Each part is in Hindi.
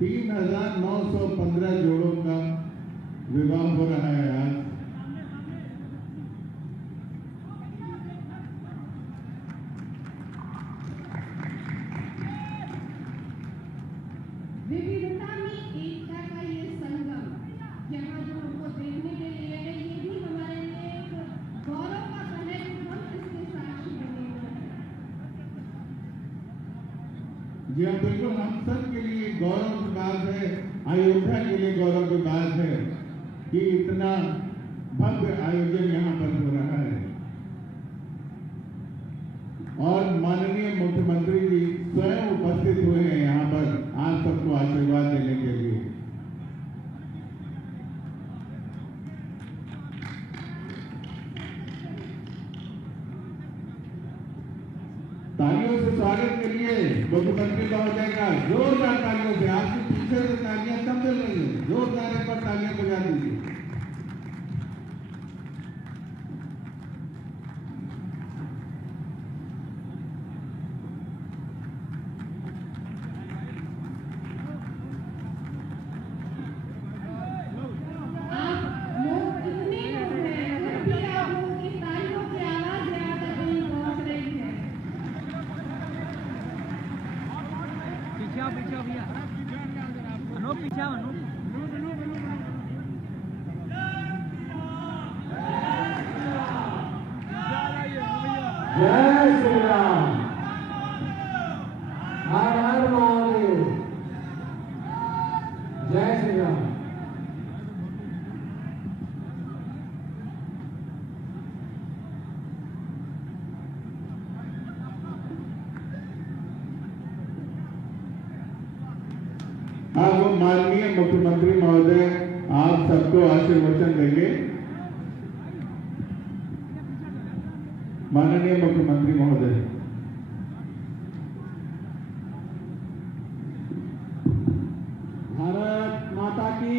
3,915 जोड़ों का विवाह हो रहा है आज। विविधता में एकता का ये संगम यहाँ जो हमको देखने के लिए है, ये भी हमारे लिए एक गौरव का पल है कि हम इसके साक्षी बने हुए हैं। जी हाँ, बिल्कुल हम सब के लिए गौरव की बात है, अयोध्या के लिए गौरव की बात है कि इतना भव्य आयोजन यहाँ पर हो रहा है और माननीय मुख्यमंत्री जी स्वयं उपस्थित हुए हैं यहाँ पर आप सबको आशीर्वाद देने के लिए। तालियों से स्वागत के लिए मुख्यमंत्री महोदय का जोरदार तालियों से, आपके पीछे से तालियां कम मिल रही है, जोरदार एक बार तालियां बजा दीजिए। पीछा भैया अनूप पीछा अनूप जय श्री राम, हर हर महादेव, जय श्री राम। अब माननीय मुख्यमंत्री महोदय आप सबको आशीर्वचन देंगे। माननीय मुख्यमंत्री महोदय। भारत माता की,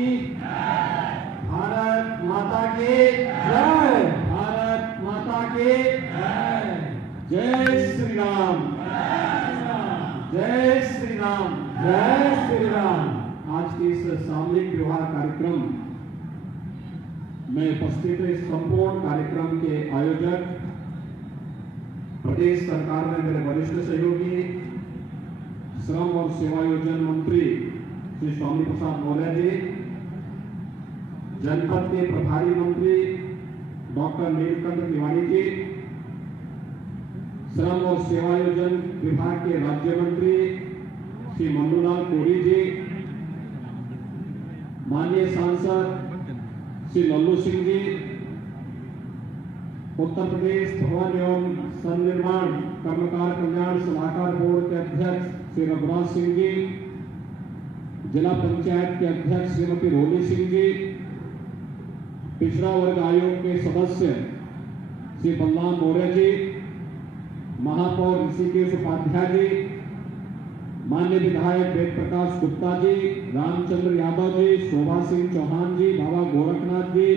भारत माता की जय, भारत माता की जय, जय श्री राम, जय श्री राम, जय श्री राम। आज के इस सामूहिक विवाह कार्यक्रम में उपस्थित इस संपूर्ण कार्यक्रम के आयोजक प्रदेश सरकार में मेरे वरिष्ठ सहयोगी श्रम और सेवायोजन मंत्री श्री स्वामी प्रसाद मौर्य जी, जनपद के प्रभारी मंत्री डॉक्टर नीलकंठ तिवारी जी, श्रम और सेवायोजन विभाग के राज्य मंत्री श्री मन्नूलाल कोरी जी, माननीय सांसद श्री लल्लू सिंह जी, उत्तर प्रदेश भवन एवं संनिर्माण कर्मकार कल्याण सलाहकार बोर्ड के अध्यक्ष श्री रघुराज सिंह जी, जिला पंचायत के अध्यक्ष श्रीमती रोली सिंह जी, पिछड़ा वर्ग आयोग के सदस्य श्री बलराम मौर्य जी, महापौर ऋषिकेश उपाध्याय जी, मान्य विधायक वेद प्रकाश गुप्ता जी, रामचंद्र यादव जी, शोभा सिंह चौहान जी, बाबा गोरखनाथ जी,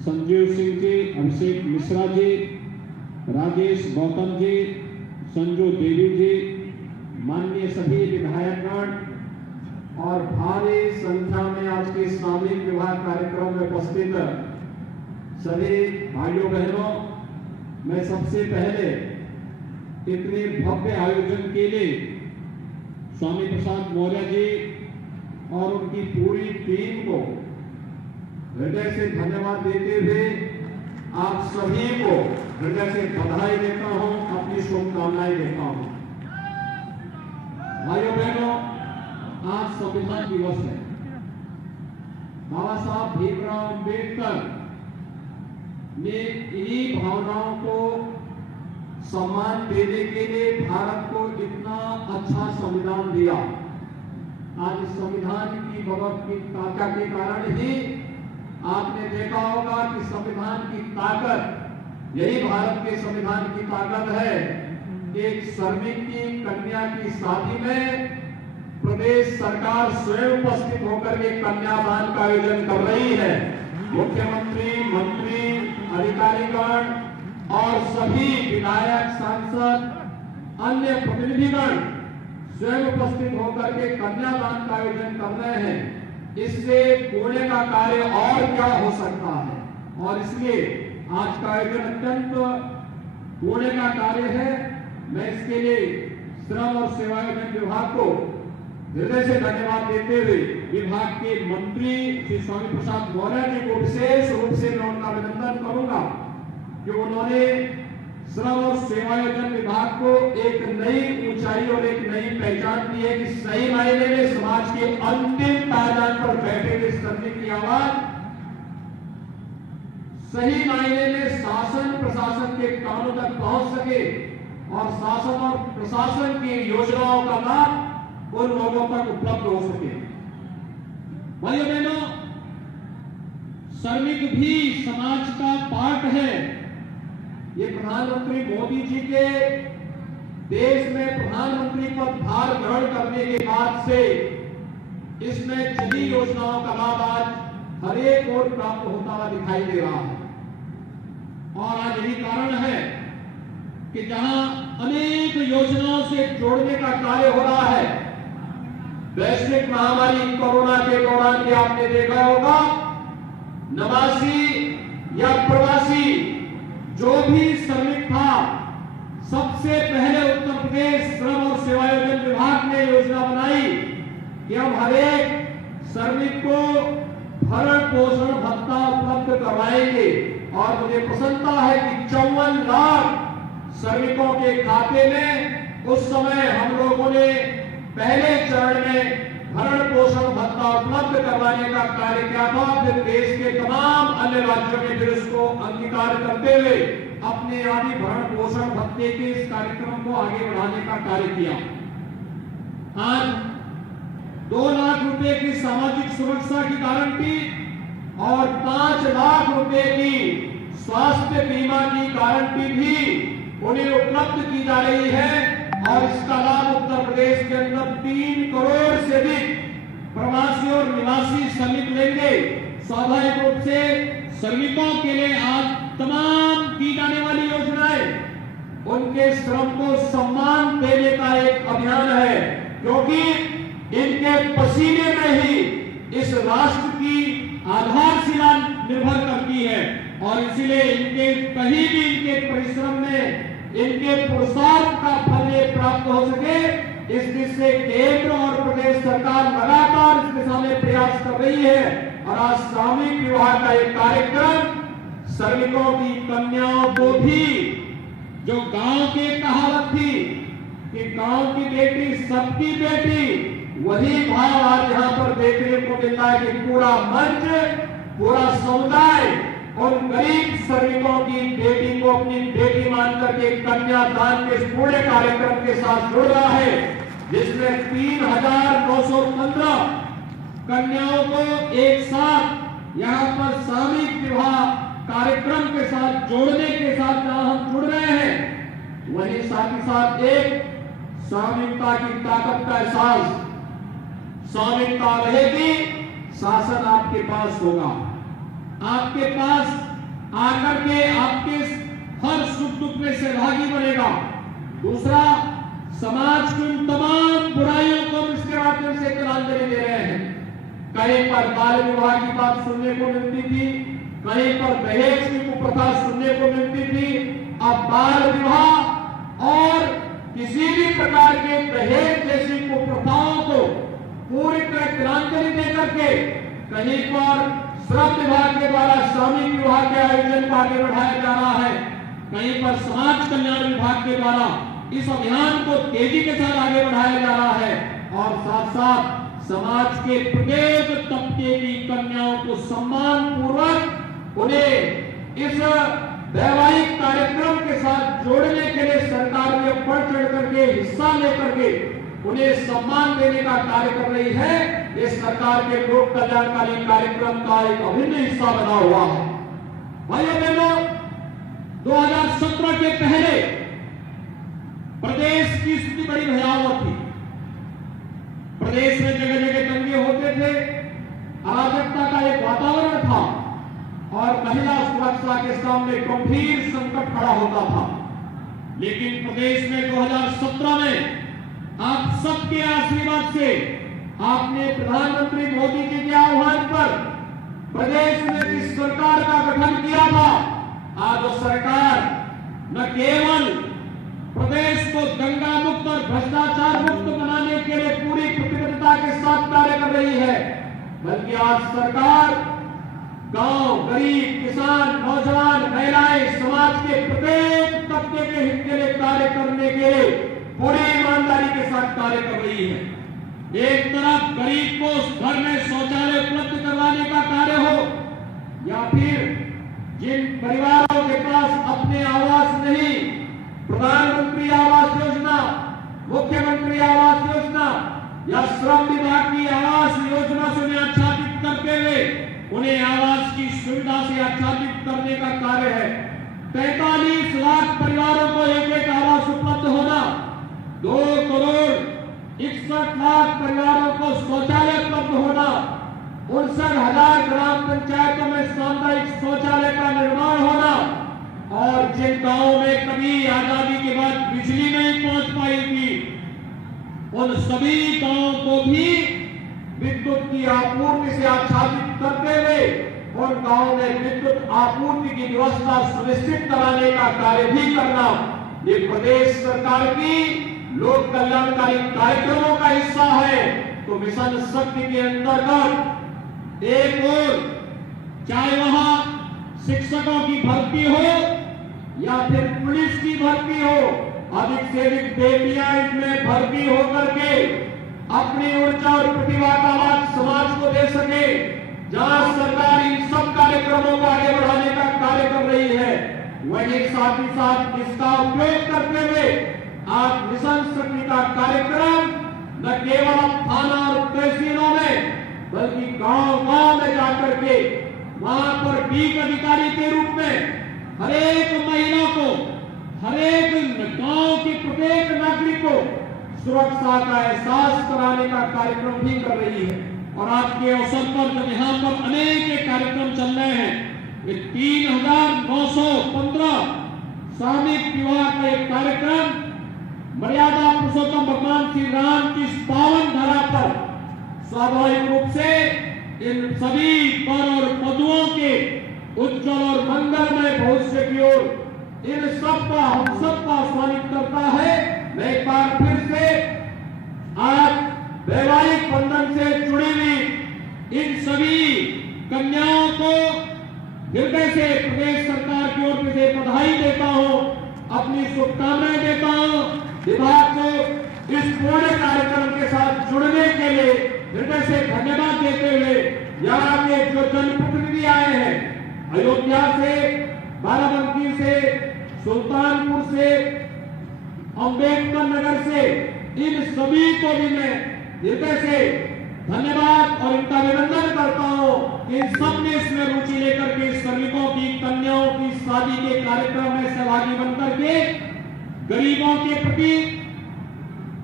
संजीव सिंह जी, अभिषेक मिश्रा जी, राजेश गौतम जी, संजू देवी जी, माननीय सभी विधायकगण और भारी संख्या में आज के सामूहिक विवाह कार्यक्रम में उपस्थित सभी भाइयों बहनों, मैं सबसे पहले इतने भव्य आयोजन के लिए स्वामी प्रसाद मौर्य जी और उनकी पूरी टीम को हृदय से धन्यवाद देते हुए आप सभी को हृदय से बधाई देता हूं, अपनी शुभकामनाएं देता हूं। भाइयों बहनों, आज संविधान दिवस है। बाबा साहब भीमराव अंबेडकर ने इन्हीं भावनाओं को सम्मान देने के लिए भारत को इतना अच्छा संविधान दिया। आज इस संविधान की बदौलत की ताकत के कारण ही आपने देखा होगा कि संविधान की ताकत, यही भारत के संविधान की ताकत है। एक श्रमिक की कन्या की शादी में प्रदेश सरकार स्वयं उपस्थित होकर के कन्यादान का आयोजन कर रही है। मुख्यमंत्री, मंत्री, अधिकारीगण और सभी विधायक, सांसद, अन्य प्रतिनिधिगण स्वयं उपस्थित होकर के कन्यादान का आयोजन कर रहे हैं। इससे पुण्य का कार्य और क्या हो सकता है, और इसलिए आज का आयोजन अत्यंत पुण्य का कार्य है। मैं इसके लिए श्रम और सेवायोजन विभाग को हृदय से धन्यवाद देते हुए विभाग के मंत्री श्री स्वामी प्रसाद मौर्य जी को विशेष रूप से मैं उनका अभिनंदन करूंगा कि उन्होंने श्रम और सेवायोजन विभाग को एक नई ऊंचाई और एक नई पहचान दी है कि सही मायने में समाज के अंतिम पायदान पर बैठे हुए श्रमिक की आवाज सही मायने में शासन प्रशासन के कानों तक पहुंच सके और शासन और प्रशासन की योजनाओं का लाभ उन लोगों तक उपलब्ध हो सके। भाइयों बहनों, श्रमिक भी समाज का पार्ट है। ये प्रधानमंत्री मोदी जी के देश में प्रधानमंत्री पद भार ग्रहण करने के बाद से इसमें चली योजनाओं का लाभ आज हर एक ओर प्राप्त होता हुआ दिखाई दे रहा है। और आज यही कारण है कि जहां अनेक योजनाओं से जोड़ने का कार्य हो रहा है। वैश्विक महामारी कोरोना के दौरान भी आपने देखा होगा, नवासी या प्रवासी जो भी श्रमिक था, सबसे पहले उत्तर प्रदेश श्रम और सेवायोजन विभाग ने योजना बनाई कि हम हर एक श्रमिक को भरण पोषण भत्ता उपलब्ध करवाएंगे। और मुझे प्रसन्नता है कि 54 लाख श्रमिकों के खाते में उस समय हम लोगों ने पहले चरण में भरण पोषण भत्ता उपलब्ध करवाने का कार्य किया था। फिर देश के तमाम अन्य राज्यों ने फिर उसको अंगीकार करते हुए अपने आदि भरण पोषण भत्ते के इस कार्यक्रम को आगे बढ़ाने का कार्य किया। आज 2 लाख रुपए की सामाजिक सुरक्षा की गारंटी और 5 लाख रुपए की स्वास्थ्य बीमा की गारंटी भी उन्हें उपलब्ध की जा रही है। और इसका लाभ उत्तर प्रदेश के अंदर 3 करोड़ से अधिक प्रवासी और निवासी श्रमिक लेंगे। स्वाभाविक रूप से श्रमिकों के लिए आज तमाम की जाने वाली योजनाएं उनके श्रम को सम्मान देने का एक अभियान है, क्योंकि इनके पसीने में ही इस राष्ट्र की आधारशिला निर्भर करती है। और इसलिए इनके कहीं भी इनके परिश्रम में इनके पुरुषार्थ का फल ये प्राप्त हो सके, इस दिशा से केंद्र और प्रदेश सरकार लगातार इस दिशा में प्रयास कर रही है। और आज सामूहिक विवाह का एक कार्यक्रम श्रमिकों की कन्याओं को भी, जो गांव की कहावत थी कि गांव की बेटी सबकी बेटी, वही भाव आज यहाँ पर देखने को मिलता है कि पूरा मंच, पूरा समुदाय और गरीब श्रमिकों की बेटी को अपनी बेटी मानकर के कन्यादान के पूरे कार्यक्रम के साथ जुड़ रहा है, जिसमें 3,915 कन्याओं को एक साथ यहाँ पर सामूहिक विवाह कार्यक्रम के साथ जोड़ने के साथ जहां हम जुड़ रहे हैं, वहीं साथ ही साथ एक सामूहिकता की ताकत का एहसास, सामूहिकता रहेगी, शासन आपके पास होगा, आपके पास आकर के आपके हर सुख दुख में सहभागी बनेगा। दूसरा, समाज की उन तमाम बुराइयों को इसके माध्यम से तिलांजलि दे रहे हैं। कहीं पर बाल विवाह की बात सुनने को मिलती थी, कहीं पर दहेज की कुप्रथा सुनने को मिलती थी। अब बाल विवाह और किसी भी प्रकार के दहेज जैसी कुप्रथाओं को पूरी तरह तिलांजलि देकर के कहीं पर श्रम विभाग के द्वारा सामूहिक विवाह के आयोजन को आगे बढ़ाया जा रहा है, कहीं पर समाज कल्याण विभाग के द्वारा इस अभियान को तेजी के साथ आगे बढ़ाया जा रहा है। और साथ साथ समाज के प्रत्येक तबके की कन्याओं को सम्मान पूर्वक उन्हें इस वैवाहिक कार्यक्रम के साथ जोड़ने के लिए सरकार ने बढ़ चढ़ करके हिस्सा लेकर के उन्हें सम्मान देने का कार्य कर रही है। इस सरकार के लोक कल्याणकारी कार्यक्रम का एक अभिन्न हिस्सा बना हुआ है। भाइयों बहनों, 2017 के पहले प्रदेश की स्थिति बड़ी भयावह थी। प्रदेश में जगह जगह दंगे होते थे, अराजकता का एक वातावरण था और महिला सुरक्षा के सामने गंभीर संकट खड़ा होता था। लेकिन प्रदेश में 2017 में आप सबके आशीर्वाद से आपने प्रधानमंत्री मोदी जी के आह्वान पर प्रदेश में जिस सरकार का गठन किया था, आज वो सरकार न केवल प्रदेश को दंगा मुक्त और भ्रष्टाचार मुक्त बनाने के लिए पूरी प्रतिबद्धता के साथ कार्य कर रही है, बल्कि आज सरकार गांव, गरीब, किसान, नौजवान, महिलाएं, समाज के प्रत्येक तबके के हित के लिए कार्य करने के लिए पूरी ईमानदारी के साथ कार्य कर रही है। एक तरफ गरीब को घर में शौचालय उपलब्ध करवाने का कार्य हो, या फिर जिन परिवारों के पास अपने आवास नहीं, प्रधानमंत्री आवास योजना, मुख्यमंत्री आवास योजना या श्रम विभाग की आवास योजना से उन्हें आच्छादित करते हुए उन्हें आवास की सुविधा से आच्छादित करने का कार्य है। 43 लाख परिवारों को एक आवास उपलब्ध होना, 2 करोड़ 61 लाख परिवारों को शौचालय उपलब्ध होना, 59,000 ग्राम पंचायतों में सामुदायिक शौचालय का निर्माण होना, और जिन गांवों में कभी आजादी के बाद बिजली नहीं पहुंच पाई थी, उन सभी गांवों को भी विद्युत की आपूर्ति से आच्छादित करते हुए उन गांवों में विद्युत आपूर्ति की व्यवस्था सुनिश्चित कराने का कार्य भी करना, ये प्रदेश सरकार की लोक कल्याणकारी कार्यक्रमों का हिस्सा है। तो मिशन शक्ति के अंतर्गत एक और चाहे वहां शिक्षकों की भर्ती हो या फिर पुलिस की भर्ती हो, अधिक से अधिक बेटियां इसमें भर्ती होकर के अपनी ऊर्जा और प्रतिभा का लाभ समाज को दे सके। जहां सरकार इन सब कार्यक्रमों को आगे बढ़ाने का कार्य कर रही है, वहीं साथ ही साथ इसका उपयोग करते हुए आज मिशन शक्ति का कार्यक्रम न केवल थाना और तहसीलों में, बल्कि गांव-गांव में जाकर के वहां पर पीक अधिकारी के रूप में हर एक महिला को, हर एक गांव के प्रत्येक नागरिक को सुरक्षा का एहसास कराने का कार्यक्रम भी कर रही है। और आज के अवसर पर जब यहाँ पर अनेक कार्यक्रम चल रहे हैं, ये 3,915 सामूहिक विवाह का एक कार्यक्रम मर्यादा पुरुषोत्तम भगवान श्री राम की इस पावन धरा पर स्वाभाविक रूप से इन सभी वर और वधुओं के उज्जवल और मंगलमय भविष्य की ओर इन सबका हम सबका स्वागत करता है। मैं एक बार फिर से आज वैवाहिक बंधन से जुड़ी हुई इन सभी कन्याओं को हृदय से प्रदेश सरकार की ओर से बधाई देता हूं, अपनी शुभकामनाएं देता हूं। विभाग को इस पूरे कार्यक्रम के साथ जुड़ने के लिए हृदय से धन्यवाद देते हुए यहाँ के जो जनप्रतिनिधि आए हैं, अयोध्या से, बाराबंकी से, सुल्तानपुर से, अंबेडकर नगर से, इन सभी को भी मैं हृदय से धन्यवाद और इनका अभिनंदन करता हूं कि इन सब ने इसमें रुचि लेकर के श्रमिकों की, कन्याओं की शादी के कार्यक्रम में सहभागी बनकर के गरीबों के प्रति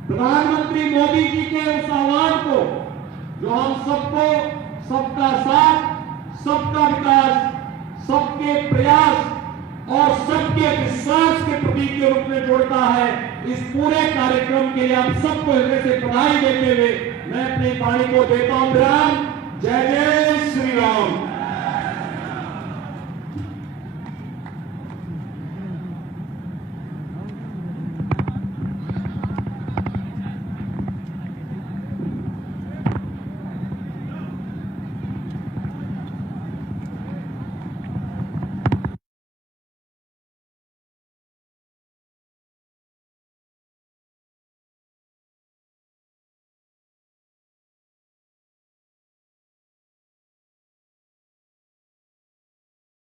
प्रधानमंत्री मोदी जी के उस आह्वान को, जो हम सबको सबका साथ, सबका विकास, सबके प्रयास और सबके विश्वास के प्रतीक के रूप में जोड़ता है, इस पूरे कार्यक्रम के लिए आप सबको हृदय से बधाई देते हुए मैं अपनी वाणी को देता हूं विराम। जय जय